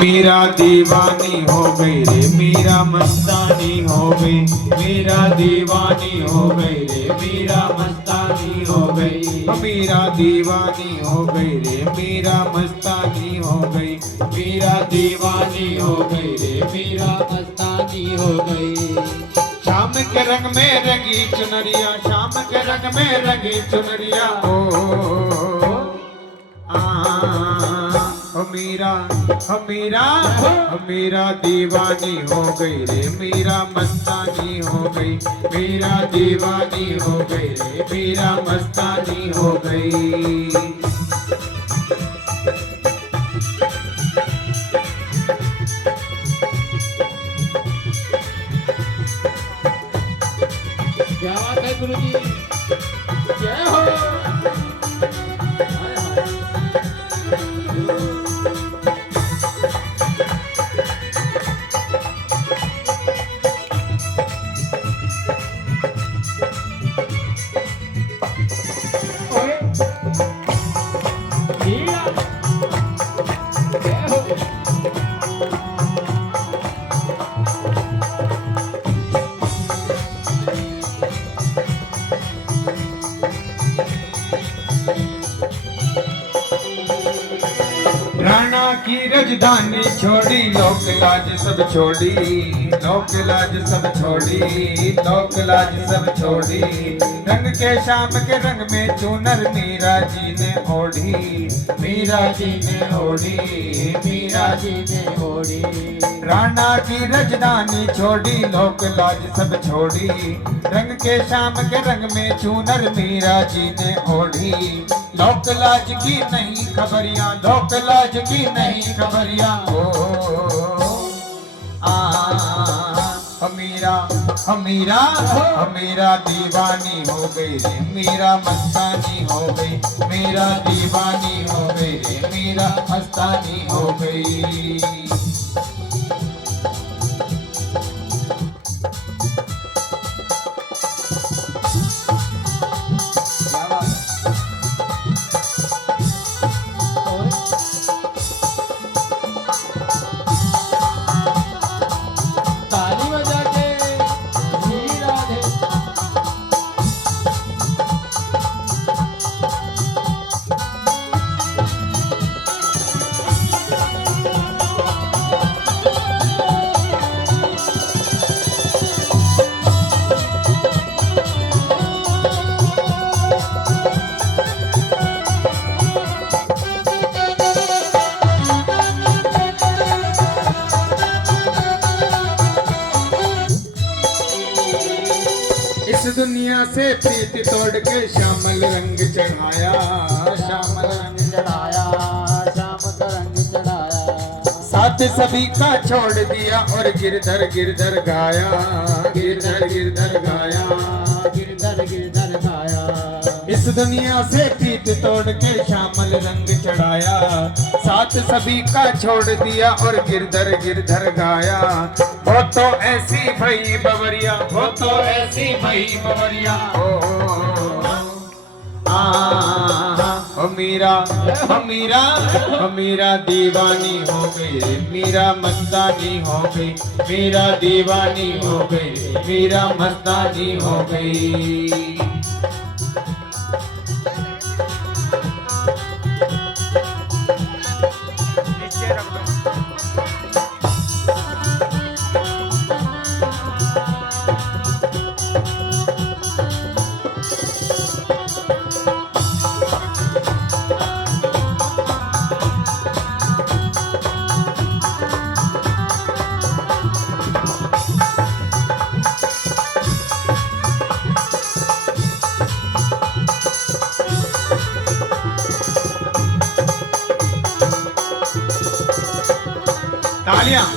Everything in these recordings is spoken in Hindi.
मीरा दीवानी हो गई रे, मीरा मस्तानी हो गई, मीरा दीवानी हो गई रे, मीरा मस्तानी हो गई, मीरा दीवानी हो गई रे, मीरा मस्तानी हो गई, मीरा दीवानी हो गई रे, मीरा मस्तानी हो गई। शाम के रंग में रंगी चुनरिया, शाम के रंग में रंगी चुनरिया, मीरा मीरा मीरा दीवानी हो गई रे, मीरा मस्तानी हो गई, मीरा दीवानी हो गई रे, मीरा मस्तानी हो गई। क्या बात है गुरुजी, जय हो। राणा की राजधानी छोड़ी, लोक लाज सब छोड़ी, लोक लाज सब छोड़ी, लोक लाज सब छोड़ी। रंग के शाम के रंग में चूनर मीरा जी ने ओढ़ी, मीरा जी ने ओढ़ी, मीरा जी ने ओढ़ी। राणा की राजधानी छोड़ी, लोक लाज सब छोड़ी, रंग के शाम के रंग में चूनर मीरा जी ने ओढ़ी। लोक लाज की नहीं खबरियां, लोक लाज की नहीं खबरियां, मीरा मीरा मीरा दीवानी हो गई रे, मीरा मस्तानी हो गई, मीरा दीवानी हो गई रे, मीरा मस्तानी हो गई। ताली बजा के जी राधे। इस दुनिया से प्रीति तोड़ के श्यामल रंग चढ़ाया, श्यामल रंग चढ़ाया, शाम का रंग चढ़ाया। साथ सभी का छोड़ दिया और गिरधर गिरधर गाया, गिरधर गिरधर गाया, गिरधर गिरधर गाया। इस दुनिया से प्रीत तोड़ के श्यामल रंग चढ़ाया, साथ सभी का छोड़ दिया और गिरधर गिरधर गाया। वो तो ऐसी भई बवरिया, वो तो ऐसी भई बवरिया, ओ मीरा मीरा मीरा दीवानी हो गई, मीरा मस्तानी हो गई, मीरा दीवानी हो गई, मीरा मस्तानी हो गई। तालियां।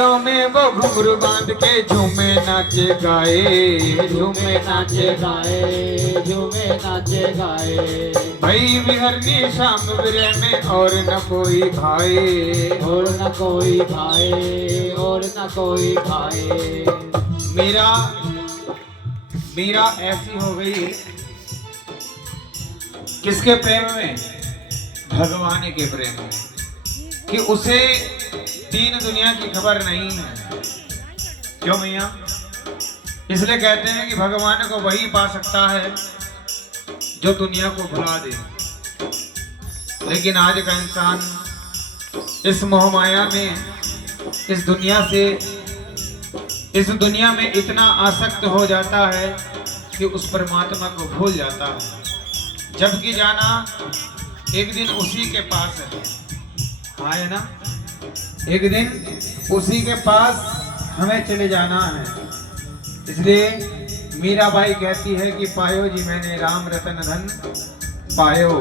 पैरों में वो घुंघरू बांध के झूमे नाचे गाए, झूमे नाचे गाए, झूमे नाचे गाए। भई विहरनी शाम विरह में और न कोई भाई, और न कोई भाई, और न कोई भाई। मीरा ऐसी हो गई किसके प्रेम में? भगवान के प्रेम में, कि उसे तीन दुनिया की खबर नहीं है। क्यों भैया? इसलिए कहते हैं कि भगवान को वही पा सकता है जो दुनिया को भुला दे। लेकिन आज का इंसान इस मोह माया में, इस दुनिया में इतना आसक्त हो जाता है कि उस परमात्मा को भूल जाता है, जबकि जाना एक दिन उसी के पास है। हाँ है ना, एक दिन उसी के पास हमें चले जाना है। इसलिए मीराबाई कहती है कि पायो जी मैंने राम रतन धन पायो।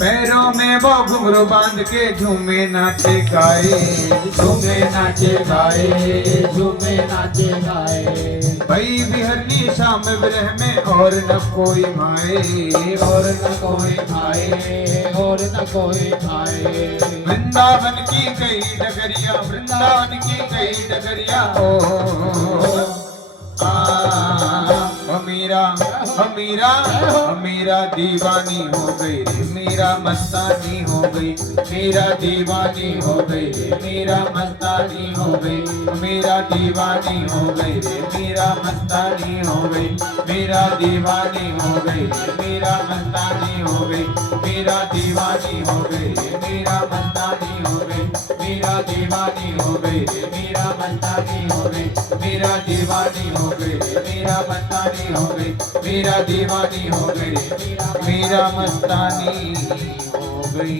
पैरों में वो घुंघरू बांध के झूमे नाचे गाए, झूमे नाचे गाए, झूमे नाचे गाए। भई विहरनी शाम विरह में और न कोई भाई, और न कोई भाई, और न कोई भाई। वृंदावन की कई डगरिया, वृंदावन की कई डगरिया ओ मीरा दीवानी हो गई रे, मीरा मस्तानी हो गई, मीरा दीवानी हो गई रे, मीरा मस्तानी हो गई, मीरा दीवानी हो गई रे, मीरा मस्तानी हो गई, मीरा दीवानी हो गई रे, मीरा मस्तानी हो गई, मीरा दीवानी हो गई रे, मीरा मस्तानी हो गई, मीरा दीवानी हो गई रे, मीरा मस्तानी हो गई, मीरा दीवानी हो गई रे, मीरा मस्तानी हो गई, मीरा दीवानी हो गई रे, मीरा मस्तानी हो गई।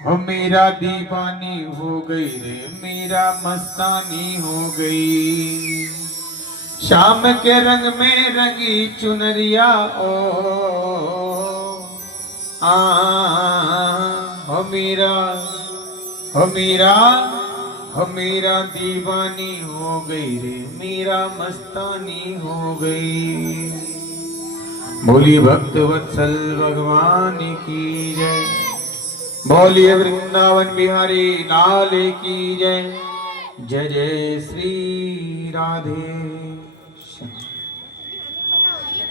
हो मीरा दीवानी हो गई रे, मीरा मस्तानी हो गई। शाम के रंग में रंगी चुनरिया ओ हो मीरा, हो मीरा, हो मीरा दीवानी हो गई रे, मीरा मस्तानी हो गई। बोलिए भक्त वत्सल भगवान की जय, बोलिए वृंदावन बिहारी लाल की जय। जय जय श्री राधे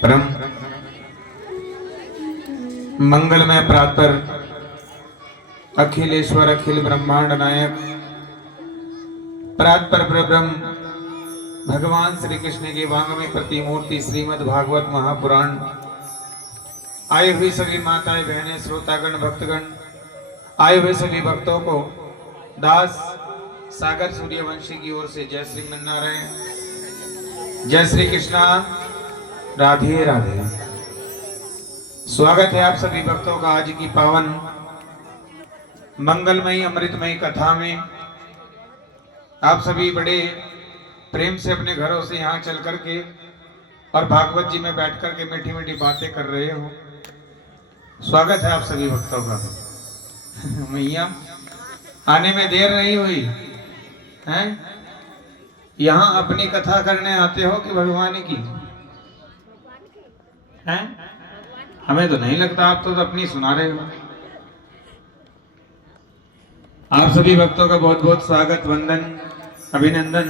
परम मंगलमय प्रातर अखिलेश्वर अखिल ब्रह्मांड नायक प्रात पर ब्रह्म भगवान श्री कृष्ण की वांगमय प्रतिमूर्ति श्रीमद् भागवत महापुराण आए हुए सभी माताएं बहनें श्रोतागण भक्तगण, आए हुए सभी भक्तों को दास सागर सूर्यवंशी की ओर से जय श्री नारायण, जय श्री कृष्णा, राधे राधे। स्वागत है आप सभी भक्तों का आज की पावन मंगलमयी अमृतमयी कथा में। आप सभी बड़े प्रेम से अपने घरों से यहाँ चल करके और भागवत जी में बैठ करके मीठी मीठी बातें कर रहे हो। स्वागत है आप सभी भक्तों का। मैया आने में देर नहीं हुई हैं? यहाँ अपनी कथा करने आते हो कि भगवान की हैं? हमें तो नहीं लगता, आप तो अपनी सुना रहे हो। आप सभी भक्तों का बहुत बहुत स्वागत, वंदन, अभिनंदन।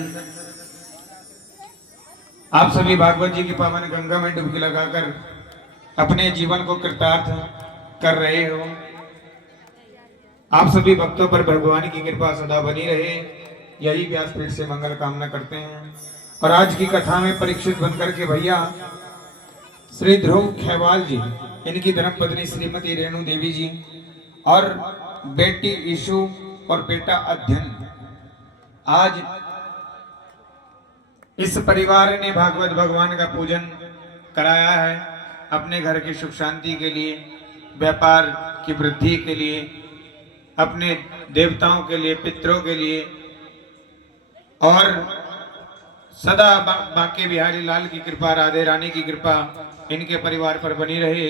आप सभी भागवत जी की पावन गंगा में डुबकी लगाकर अपने जीवन को कृतार्थ कर रहे हो। आप सभी भक्तों पर भगवान की कृपा सदा बनी रहे, यही व्यासपीठ से मंगल कामना करते हैं। और आज की कथा में परीक्षित बनकर के भैया श्री ध्रुव खेवाल जी, इनकी धर्मपत्नी श्रीमती रेणु देवी जी और बेटी ईशु और बेटा अध्ययन, आज इस परिवार ने भागवत भगवान का पूजन कराया है अपने घर की सुख शांति के लिए, व्यापार की वृद्धि के लिए, अपने देवताओं के लिए, पितरों के लिए, और सदा बांके बिहारी लाल की कृपा, राधे रानी की कृपा इनके परिवार पर बनी रहे,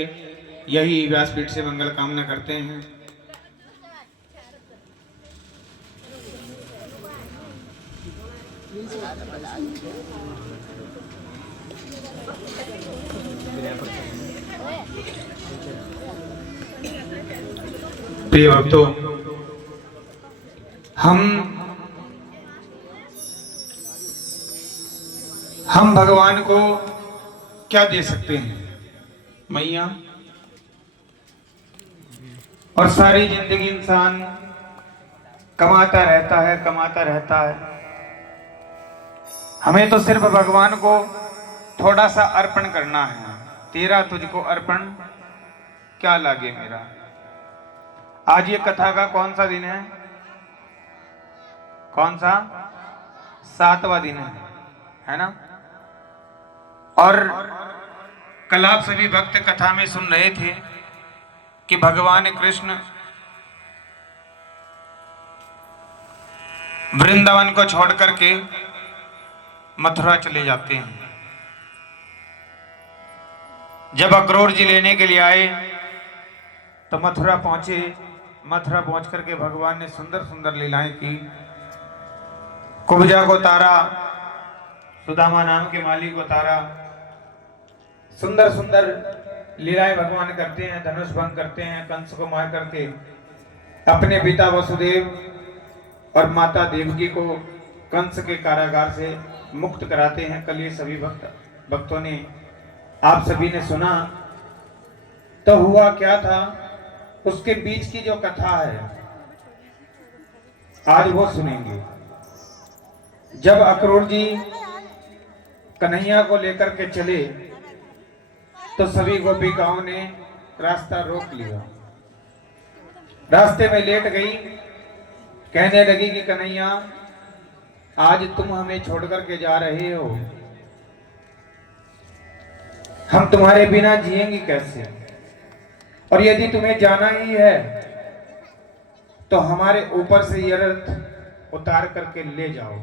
यही व्यासपीठ से मंगल कामना करते हैं। प्रिय भक्तों, हम भगवान को क्या दे सकते हैं? मैया। और सारी जिंदगी इंसान कमाता रहता है। हमें तो सिर्फ भगवान को थोड़ा सा अर्पण करना है। तेरा तुझको अर्पण क्या लागे मेरा। आज ये कथा का कौन सा दिन है? कौन सा? 7वां दिन है ना? और कल आप सभी भक्त कथा में सुन रहे थे कि भगवान कृष्ण वृंदावन को छोड़ करके मथुरा चले जाते हैं। जब अक्रूर जी लेने के लिए आए तो मथुरा पहुंचे। मथुरा पहुंच करके भगवान ने सुंदर सुंदर लीलाएं की। कुब्जा को तारा, सुदामा नाम के मालिक को तारा। सुंदर सुंदर लीलाएं भगवान करते हैं। धनुष भंग करते हैं, कंस को मार करके अपने पिता वसुदेव और माता देवकी को कंस के कारागार से मुक्त कराते हैं। कल ये सभी भक्तों ने, आप सभी ने सुना। तो हुआ क्या था, उसके बीच की जो कथा है आज वो सुनेंगे। जब अक्रूर जी कन्हैया को लेकर के चले तो सभी गोपिकाओं ने रास्ता रोक लिया। रास्ते में लेट गई, कहने लगी कि कन्हैया आज तुम हमें छोड़ करके जा रहे हो, हम तुम्हारे बिना जिएंगे कैसे? और यदि तुम्हें जाना ही है तो हमारे ऊपर से ये रथ उतार करके ले जाओ।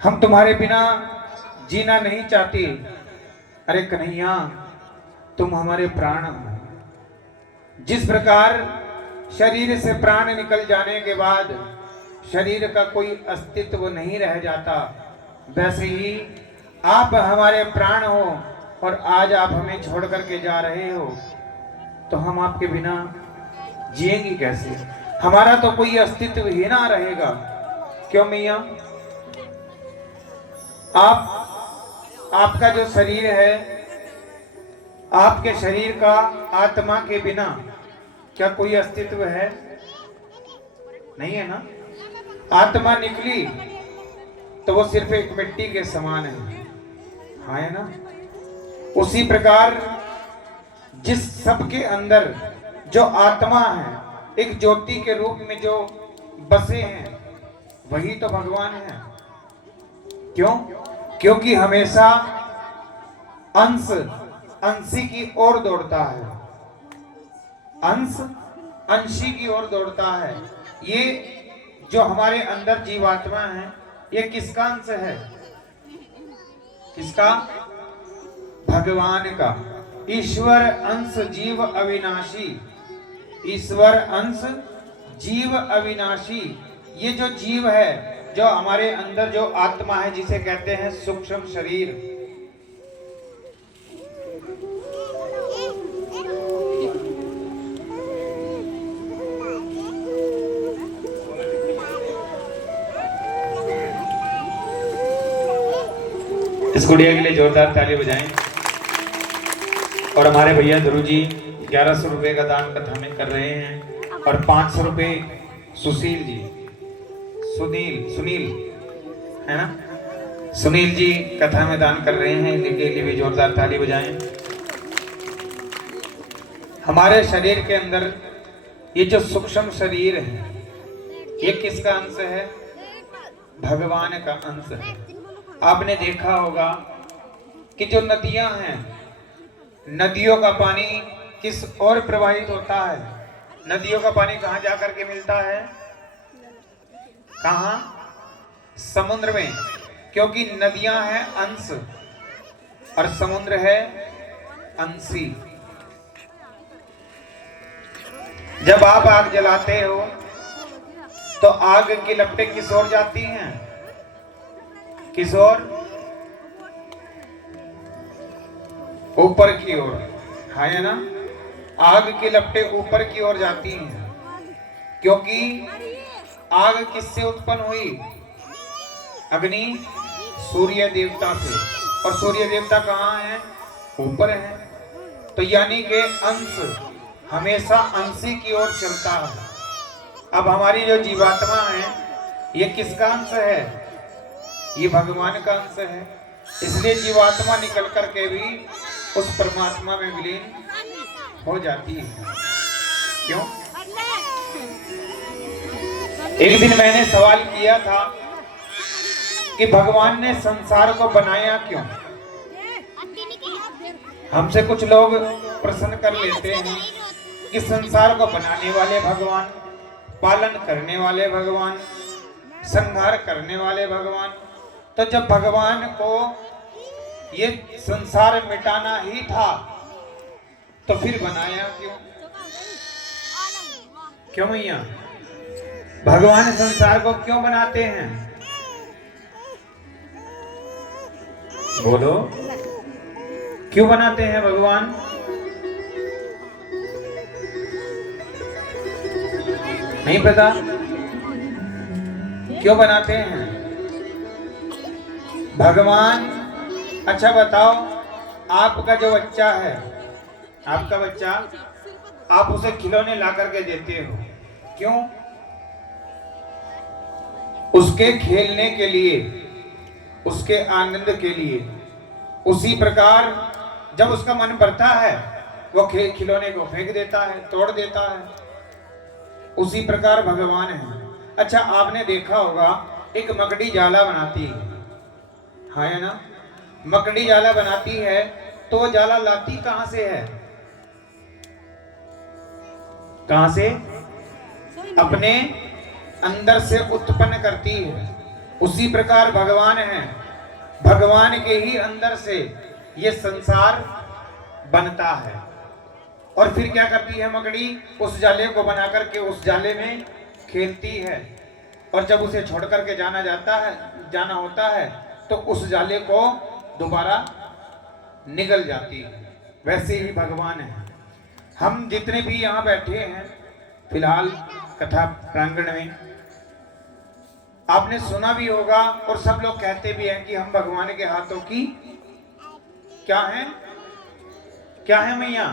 हम तुम्हारे बिना जीना नहीं चाहती। अरे कन्हैया, तुम हमारे प्राण हो। जिस प्रकार शरीर से प्राण निकल जाने के बाद शरीर का कोई अस्तित्व नहीं रह जाता, वैसे ही आप हमारे प्राण हो और आज आप हमें छोड़ करके जा रहे हो तो हम आपके बिना जिएंगे कैसे? हमारा तो कोई अस्तित्व ही ना रहेगा। क्यों मैया? आपका जो शरीर है, आपके शरीर का आत्मा के बिना क्या कोई अस्तित्व है? नहीं है ना। आत्मा निकली तो वो सिर्फ एक मिट्टी के समान है, हाँ है ना। उसी प्रकार जिस सबके अंदर जो आत्मा है, एक ज्योति के रूप में जो बसे हैं, वही तो भगवान है। क्यों? क्योंकि हमेशा अंश अंशी की ओर दौड़ता है। अंश अंशी की ओर दौड़ता है। ये जो हमारे अंदर जीवात्मा है, ये किसका अंश है? किसका? भगवान का। ईश्वर अंश जीव अविनाशी। ईश्वर अंश जीव अविनाशी। ये जो जीव है, जो हमारे अंदर जो आत्मा है, जिसे कहते हैं सूक्ष्म शरीर, इस गुड़िया के लिए जोरदार ताली बजाएं। और हमारे भैया ध्रुव जी 1100 रुपए का दान कथा में कर रहे हैं और 500 रुपए सुशील जी, सुनील है ना, सुनील जी कथा में दान कर रहे हैं। इनके लिए भी जोरदार ताली बजाएं। हमारे शरीर के अंदर ये जो सूक्ष्म शरीर है, ये किसका अंश है? भगवान का अंश है। आपने देखा होगा कि जो नदियां हैं, नदियों का पानी किस ओर प्रवाहित होता है? नदियों का पानी कहां जाकर के मिलता है? कहां? समुद्र में। क्योंकि नदियां हैं अंश और समुद्र है अंशी। जब आप आग जलाते हो तो आग की लपटें किस ओर जाती हैं? किस ओर? ऊपर की ओर। हाँ है ना, आग की लपटें ऊपर की ओर जाती हैं, क्योंकि आग किससे उत्पन्न हुई? अग्नि, सूर्य देवता से। और सूर्य देवता कहाँ है? ऊपर है। तो यानी कि अंश हमेशा अंशी की ओर चलता है। अब हमारी जो जीवात्मा है, ये किसका अंश है? ये भगवान का अंश है। इसलिए जीवात्मा निकल करके भी उस परमात्मा में विलीन हो जाती है। क्यों? एक दिन मैंने सवाल किया था कि भगवान ने संसार को बनाया क्यों? हमसे कुछ लोग प्रश्न कर लेते हैं कि संसार को बनाने वाले भगवान, पालन करने वाले भगवान, संहार करने वाले भगवान, तो जब भगवान को ये संसार मिटाना ही था तो फिर बनाया क्यों? क्यों भैया? भगवान संसार को क्यों बनाते हैं? बोलो, क्यों बनाते हैं भगवान? नहीं पता? क्यों बनाते हैं भगवान? अच्छा बताओ, आपका जो बच्चा है, आपका बच्चा, आप उसे खिलौने ला करके देते हो, क्यों? उसके खेलने के लिए, उसके आनंद के लिए। उसी प्रकार जब उसका मन भरता है वो खिलौने को फेंक देता है, तोड़ देता है। उसी प्रकार भगवान है। अच्छा, आपने देखा होगा एक मकड़ी जाला बनाती है, हाँ है ना? मकड़ी जाला बनाती है तो वो जाला लाती कहां से है? कहां से? अपने अंदर से उत्पन्न करती है। उसी प्रकार भगवान है, भगवान के ही अंदर से ये संसार बनता है। और फिर क्या करती है मकड़ी? उस जाले को बना करके उस जाले में खेलती है, और जब उसे छोड़ करके जाना होता है तो उस जाले को दोबारा निगल जाती है। वैसे ही भगवान है। हम जितने भी यहाँ बैठे हैं फिलहाल कथा प्रांगण में, आपने सुना भी होगा और सब लोग कहते भी हैं कि हम भगवान के हाथों की क्या हैं? क्या है मैया?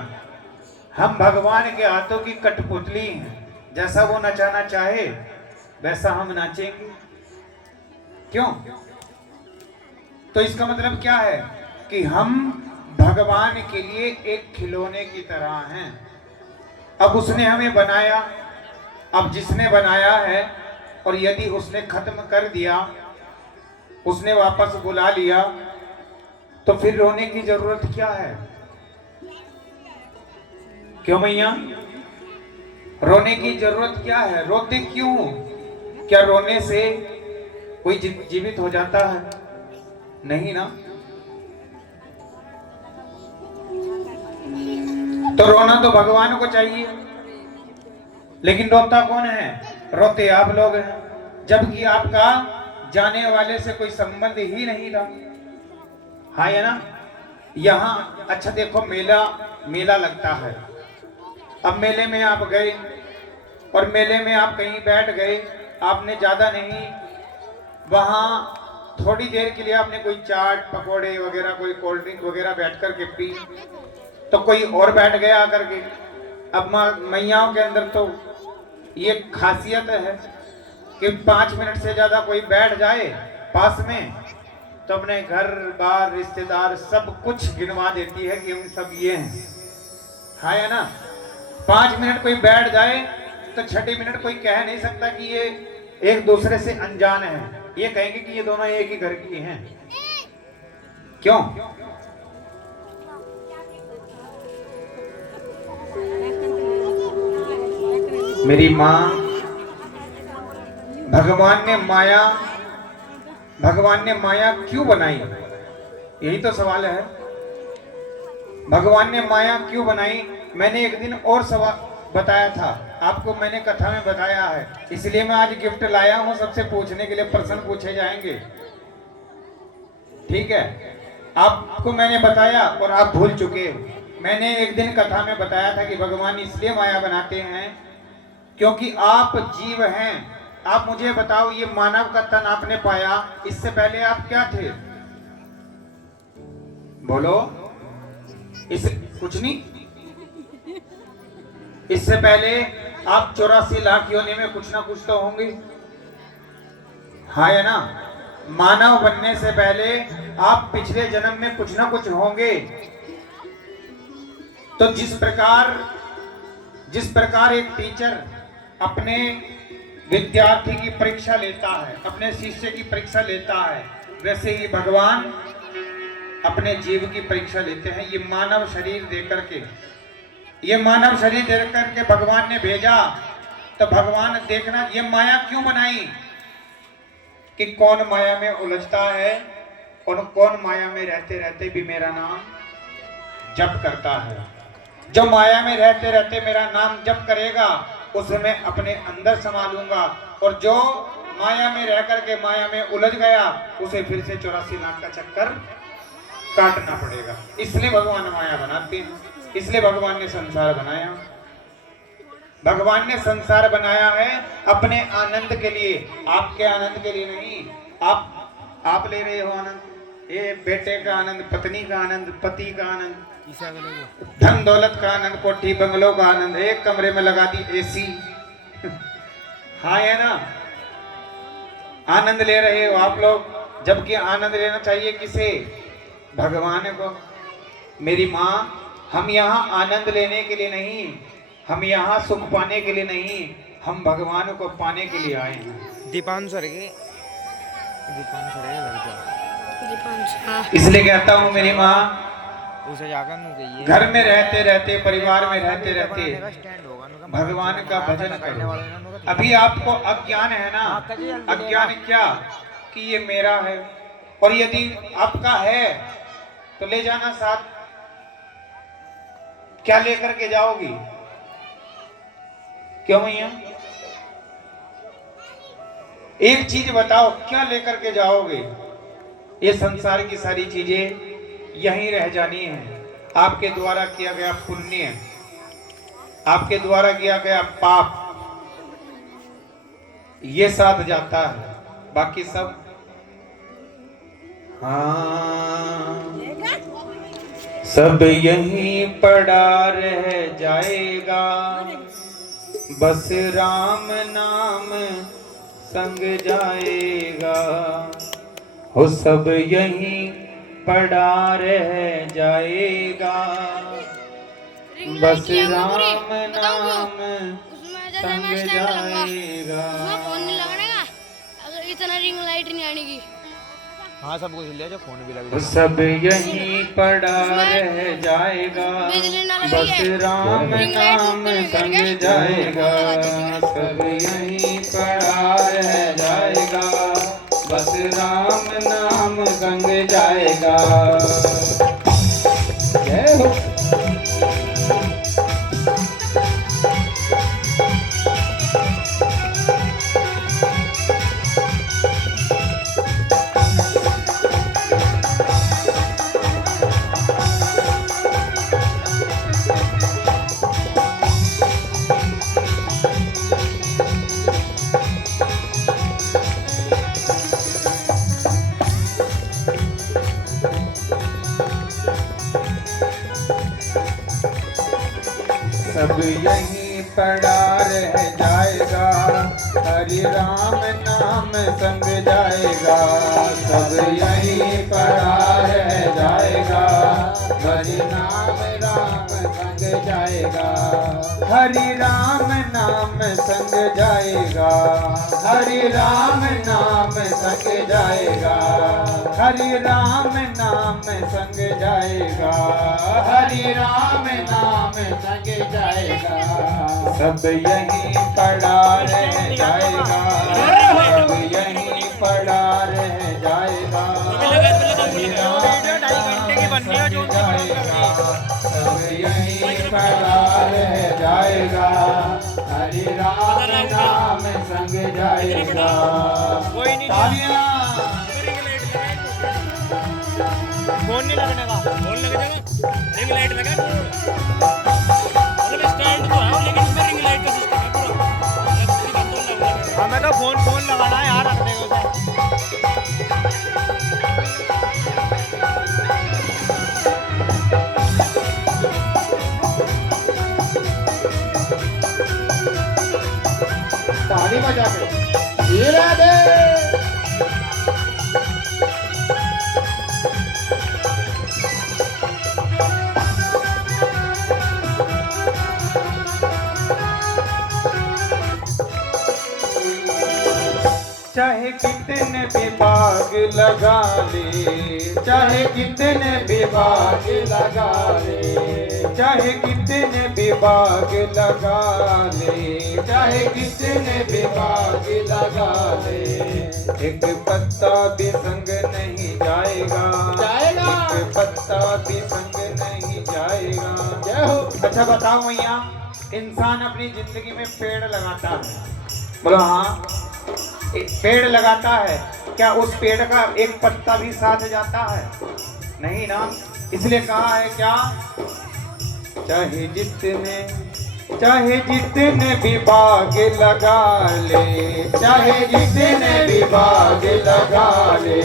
हम भगवान के हाथों की कठपुतली हैं। जैसा वो नचाना चाहे वैसा हम नाचेंगे। क्यों? तो इसका मतलब क्या है कि हम भगवान के लिए एक खिलौने की तरह हैं। अब उसने हमें बनाया, अब जिसने बनाया है और यदि उसने खत्म कर दिया, उसने वापस बुला लिया, तो फिर रोने की जरूरत क्या है? क्यों भैया? रोने की जरूरत क्या है? रोते क्यों? क्या रोने से कोई जीवित हो जाता है? नहीं ना। तो रोना तो भगवान को चाहिए, लेकिन रोता कौन है? रोते आप लोग हैं, जबकि आपका जाने वाले से कोई संबंध ही नहीं था। हाँ है ना? यहाँ अच्छा देखो, मेला लगता है। अब मेले में आप गए और मेले में आप कहीं बैठ गए, आपने ज्यादा नहीं, वहां थोड़ी देर के लिए आपने कोई चाट पकोड़े वगैरह, कोई कोल्ड ड्रिंक वगैरह बैठ कर के पी, तो कोई और बैठ गया आकर के। अब मैयाओं के अंदर तो ये खासियत है कि 5 मिनट से ज्यादा कोई बैठ जाए पास में तो अपने घर बार रिश्तेदार सब कुछ गिनवा देती है कि हम सब ये हैं। हाँ है ना? 5 मिनट कोई बैठ जाए तो 6 मिनट कोई कह नहीं सकता कि ये एक दूसरे से अनजान है। ये कहेंगे कि ये दोनों एक ही घर की हैं। क्यों? मेरी माँ, भगवान ने माया क्यों बनाई? यही तो सवाल है। भगवान ने माया क्यों बनाई? मैंने एक दिन और सवाल बताया था आपको, मैंने कथा में बताया है, इसलिए मैं आज गिफ्ट लाया हूं। सबसे पूछने के लिए प्रश्न पूछे जाएंगे। ठीक है, आपको मैंने बताया और आप भूल चुके हो। मैंने एक दिन कथा में बताया था कि भगवान इसलिए माया बनाते हैं क्योंकि आप जीव हैं। आप मुझे बताओ, ये मानव का तन आपने पाया, इससे पहले आप क्या थे? बोलो। इस कुछ नहीं। इससे पहले आप 84 लाख योनि में कुछ ना कुछ तो होंगे, हाँ या ना? मानव बनने से पहले आप पिछले जन्म में कुछ ना कुछ होंगे। तो जिस प्रकार एक टीचर अपने विद्यार्थी की परीक्षा लेता है, अपने शिष्य की परीक्षा लेता है, वैसे ही भगवान अपने जीव की परीक्षा लेते हैं। ये मानव शरीर देकर के, ये मानव शरीर देकर के भगवान ने भेजा। तो भगवान देखना ये माया क्यों बनाई कि कौन माया में उलझता है और कौन माया में रहते रहते भी मेरा नाम जप करता है। जो माया में रहते रहते मेरा नाम जप करेगा उसे मैं अपने अंदर संभालूंगा, और जो माया में रह करके माया में उलझ गया उसे फिर से 84 लाख का चक्कर काटना पड़ेगा। इसलिए भगवान माया बनाते हैं, इसलिए भगवान ने संसार बनाया। भगवान ने संसार बनाया है अपने आनंद के लिए, आपके आनंद के लिए नहीं। आप ले रहे हो आनंद, ये बेटे का आनंद, पत्नी का आनंद, पति का आनंद, धन दौलत का आनंद, कोठी बंगलों का आनंद, एक कमरे में लगा दी एसी। हाँ है ना? आनंद ले रहे हो आप लोग, जबकि आनंद लेना चाहिए किसे? भगवान को। मेरी माँ, हम यहाँ आनंद लेने के लिए नहीं, हम यहाँ सुख पाने के लिए नहीं, हम भगवान को पाने के लिए आए हैं। इसलिए कहता हूँ मेरी माँ, उसे जाकर घर में रहते रहते, परिवार में रहते रहते भगवान का भजन करो। अभी आपको अज्ञान है ना? अज्ञान क्या कि ये मेरा है, और यदि आपका है तो ले जाना साथ। क्या लेकर के जाओगी? क्यों भैया? एक चीज बताओ, क्या लेकर के जाओगे? ये संसार की सारी चीजें यहीं रह जानी है। आपके द्वारा किया गया पुण्य, आपके द्वारा किया गया पाप, ये साथ जाता है, बाकी सब सब यहीं पड़ा रह जाएगा, बस राम नाम संग जाएगा। हो सब यहीं पड़ा रह जाएगा, बस राम नाम संग जाएगा। इतना रिंग लाइट नहीं आने की। हाँ, सब कुछ लिया, जो फोन भी लगा। सब यहीं पड़ा रह जाएगा, बस राम नाम संग जाएगा। सब यहीं पड़ा रह जाएगा, बस राम नाम संग जाएगा। जय हो। सब यहीं पड़ा रह जाएगा, हरि राम नाम संग जाएगा। सब यहीं पड़ा रह जाएगा, हरि नाम राम संग जाएगा। हरि राम नाम संग जाएगा, हरि राम नाम संग जाएगा। हरि राम नाम संग जाएगा, हरि राम नाम संग जाएगा। सब यहीं पड़ा रह जाएगा, सब यहीं पड़ा रह जाएगा। हरि राम नाम संग जाएगा, सब यहीं पड़ा रह जाएगा। हरि राम नाम संग जाएगा। तालियां। रिंग लाइट लगा है मतलब स्टैंड तो है और लेकिन इसमें रिंग लाइट का सिस्टम है पूरा पूरी बात तो लगा हमें तो फोन लगाना है यार अपने को ताली बजा के ये राधे चाहे कितने विभाग लगा ले, चाहे कितने विभाग लगा ले, चाहे कितने विभाग लगा ले, चाहे कितने विभाग लगा ले, एक पत्ता भी संग नहीं जाएगा, एक पत्ता भी संग नहीं जाएगा। जय हो। अच्छा बताओ भैया, इंसान अपनी जिंदगी में पेड़ लगाता है, बोलो हाँ, एक पेड़ लगाता है, क्या उस पेड़ का एक पत्ता भी साथ जाता है? नहीं ना। इसलिए कहा है क्या, चाहे जितने विभाग लगा ले, चाहे जितने विभाग लगा ले,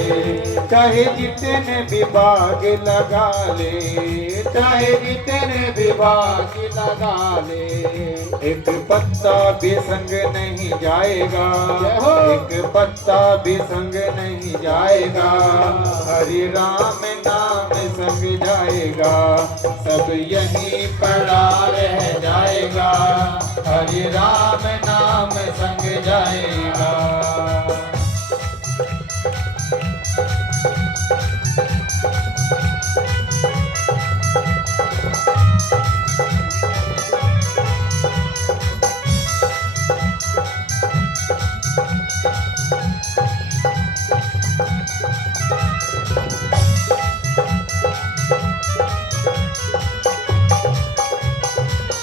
चाहे जितने विभाग लगा ले, चाहे जितने विभाग लगा ले, एक पत्ता भी संग नहीं जाएगा, एक पत्ता भी संग नहीं जाएगा। हरि राम नाम संग जाएगा, सब यहीं पड़ा रह जाएगा, हरि राम नाम संग जाएगा।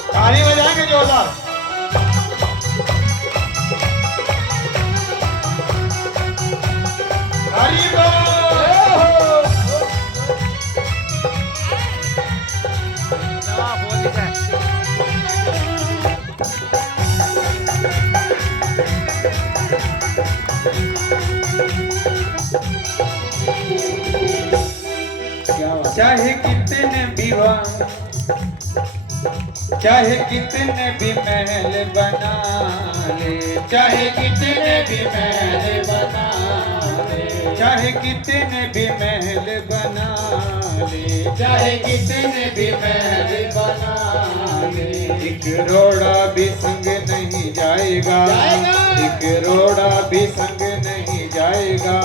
ताली बजाएंगे जोरदार। हरि बोल। बोल दीजिए चाहे कितने विवाह, चाहे कितने भी महल बना ले, चाहे कितने भी महल बना ले, चाहे कितने भी महल बना ले, चाहे कितने भी महल बना ले, एक रोड़ा भी संग नहीं जाएगा, एक रोड़ा भी संग नहीं जाएगा।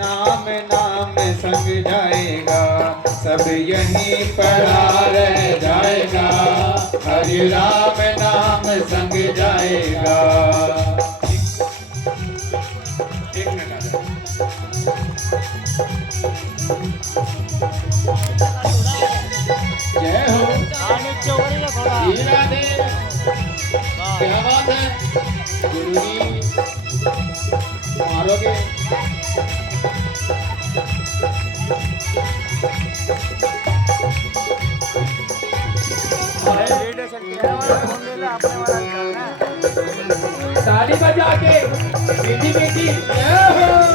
नाम नाम संग जाएगा, सब यहीं पड़ा रह जाएगा, हरि राम नाम संग जाएगा। एक मिनट आ जाओ। जय हो। ये राधे। क्या बात है गुरुजी, मारोगे ताली बजा के मीठी मीठी जय हो।